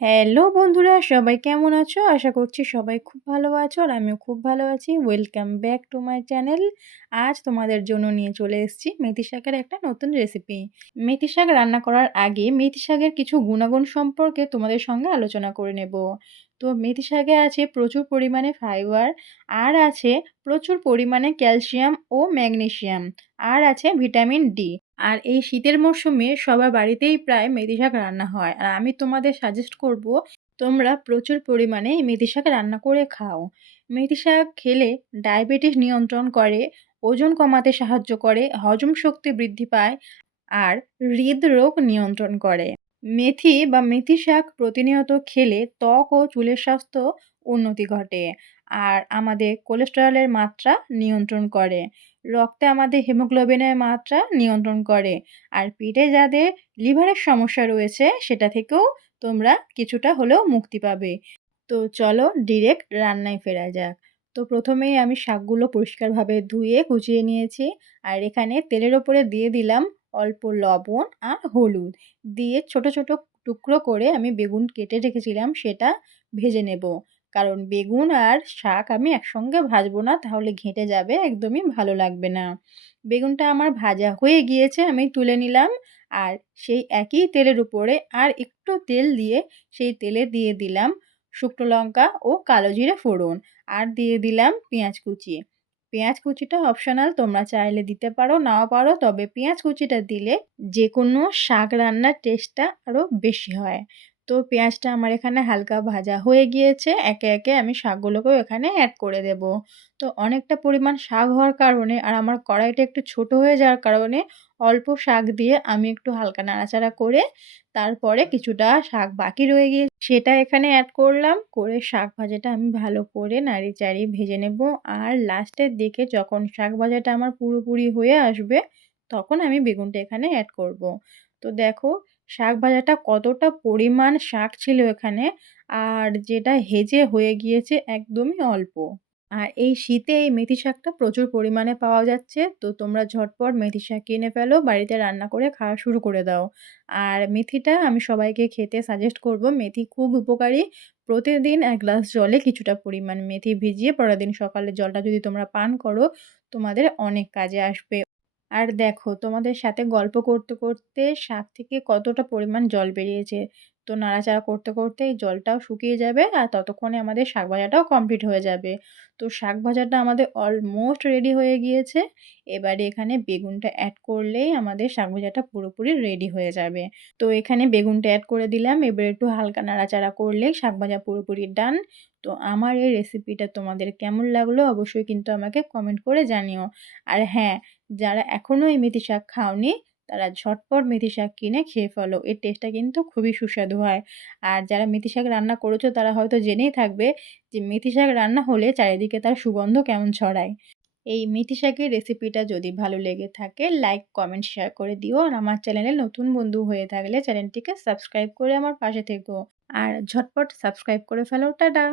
Hello বন্ধুরা, সবাই কেমন আছো? আশা করছি সবাই খুব ভালো আছো আর আমিও খুব ভালো আছি। Welcome back to my channel. আজ তোমাদের জন্য নিয়ে চলে এসেছি মেথি শাকের একটা নতুন রেসিপি। মেথি শাক রান্না করার আগে মেথি শাকের কিছু গুণাগুণ সম্পর্কে তোমাদের সঙ্গে আলোচনা করে নেব। তো মেথি শাকে আছে প্রচুর পরিমাণে ফাইবার, আর আছে প্রচুর পরিমাণে ক্যালসিয়াম ও ম্যাগনেসিয়াম, আর আছে ভিটামিন ডি। আর এই শীতের মরশুমে সবার বাড়িতেই প্রায় মেথি শাক রান্না হয়। আর আমি তোমাদের সাজেস্ট করব তোমরা প্রচুর পরিমাণে এই মেথি শাক রান্না করে খাও। মেথি শাক খেলে ডায়াবেটিস নিয়ন্ত্রণ করে, ওজন কমাতে সাহায্য করে, হজম শক্তি বৃদ্ধি পায় আর হৃদরোগ নিয়ন্ত্রণ করে। মেথি বা মেথি শাক প্রতিনিয়ত খেলে ত্বক ও চুলের স্বাস্থ্য উন্নতি ঘটে আর আমাদের কোলেস্টেরলের মাত্রা নিয়ন্ত্রণ করে। রক্তে আমাদের হিমোগ্লোবিনের মাত্রা নিয়ন্ত্রণ করে আর পেটে যাদের লিভারের সমস্যা রয়েছে সেটা থেকেও তোমরা কিছুটা হলেও মুক্তি পাবে। তো চলো ডিরেক্ট রান্নায় ফেরা যাক। তো প্রথমেই আমি শাকগুলো পরিষ্কারভাবে ধুয়ে কুচিয়ে নিয়েছি আর এখানে তেলের ওপরে দিয়ে দিলাম অল্প লবণ আর হলুদ দিয়ে ছোট ছোট টুকরো করে আমি বেগুন কেটে রেখেছিলাম সেটা ভেজে নেব। কারণ বেগুন আর শাক আমি একসঙ্গে ভাজবো না, তাহলে ঘেঁটে যাবে, একদমই ভালো লাগবে না। বেগুনটা আমার ভাজা হয়ে গিয়েছে, আমি তুলে নিলাম আর সেই একই তেলের উপরে আর একটু তেল দিয়ে সেই তেলে দিয়ে দিলাম শুকনো লঙ্কা ও কালো জিরে ফোড়ন আর দিয়ে দিলাম পেঁয়াজ কুচি। পেঁয়াজ কুচিটা অপশনাল, তোমরা চাইলে দিতে পারো নাও পারো, তবে পেঁয়াজ কুচিটা দিলে যে কোনো শাক রান্নার টেস্টটা আরও বেশি হয়। তো পেঁয়াজটা আমার এখানে হালকা ভাজা হয়ে গিয়েছে, একে একে আমি শাকগুলোকেও এখানে অ্যাড করে দেব। তো অনেকটা পরিমাণ শাক হওয়ার কারণে আর আমার কড়াইটা একটু ছোট হয়ে যাওয়ার কারণে অল্প শাক দিয়ে আমি একটু হালকা নাড়াচাড়া করে তারপরে কিছুটা শাক বাকি রয়ে গিয়ে সেটা এখানে অ্যাড করলাম। করে শাক ভাজাটা আমি ভালো করে নাড়িচাড়িয়ে ভেজে নেব আর লাস্টের দিকে যখন শাক ভাজাটা আমার পুরোপুরি হয়ে আসবে তখন আমি বেগুনটা এখানে অ্যাড করব। তো দেখো শাক ভাজাটা কতটা পরিমাণ শাক ছিল এখানে, আর যেটা হেজে হয়ে গিয়েছে একদমই অল্প। আর এই শীতে এই মেথি শাকটা প্রচুর পরিমাণে পাওয়া যাচ্ছে। তো তোমরা ঝটপট মেথি শাক কিনে ফেলো, বাড়িতে রান্না করে খাওয়া শুরু করে দাও। আর মেথিটা আমি সবাইকে খেতে সাজেস্ট করব। মেথি খুব উপকারী। প্রতিদিন ১ গ্লাস জলে কিছুটা পরিমাণ মেথি ভিজিয়ে পরের দিন সকালে জলটা যদি তোমরা পান করো, তোমাদের অনেক কাজে আসবে। আর দেখো তোমাদের সাথে গল্প করতে করতে শাক থেকে কতটা পরিমাণ জল বেরিয়েছে। তো নাড়াচাড়া করতে করতে এই জলটাও শুকিয়ে যাবে আর ততক্ষণে আমাদের শাক ভাজাটাও কমপ্লিট হয়ে যাবে। তো শাক ভাজাটা আমাদের অলমোস্ট রেডি হয়ে গিয়েছে। এবারে এখানে বেগুনটা অ্যাড করলেই আমাদের শাক ভাজাটা পুরোপুরি রেডি হয়ে যাবে। তো এখানে বেগুনটা অ্যাড করে দিলাম। এবার একটু হালকা নাড়াচাড়া করলেই শাক ভাজা পুরোপুরি ডান। তো আমার এই রেসিপিটা তোমাদের কেমন লাগলো অবশ্যই কিন্তু আমাকে কমেন্ট করে জানিও। আর হ্যাঁ, যারা এখনও এই মেথি শাক খাওনি তারা ঝটপট মেথি শাক কিনে খেয়ে ফেলো। এর টেস্টটা কিন্তু খুবই সুস্বাদু হয়। আর যারা মেথি শাক রান্না করেছো তারা হয়তো জেনেই থাকবে যে মেথি শাক রান্না হলে চারিদিকে তার সুগন্ধ কেমন ছড়ায়। এই মেথি শাকের রেসিপিটা যদি ভালো লেগে থাকে লাইক, কমেন্ট, শেয়ার করে দিও। আর আমার চ্যানেলে নতুন বন্ধু হয়ে থাকলে চ্যানেলটিকে সাবস্ক্রাইব করে আমার পাশে থেকো। আর ঝটপট সাবস্ক্রাইব করে ফেলো। টাটা!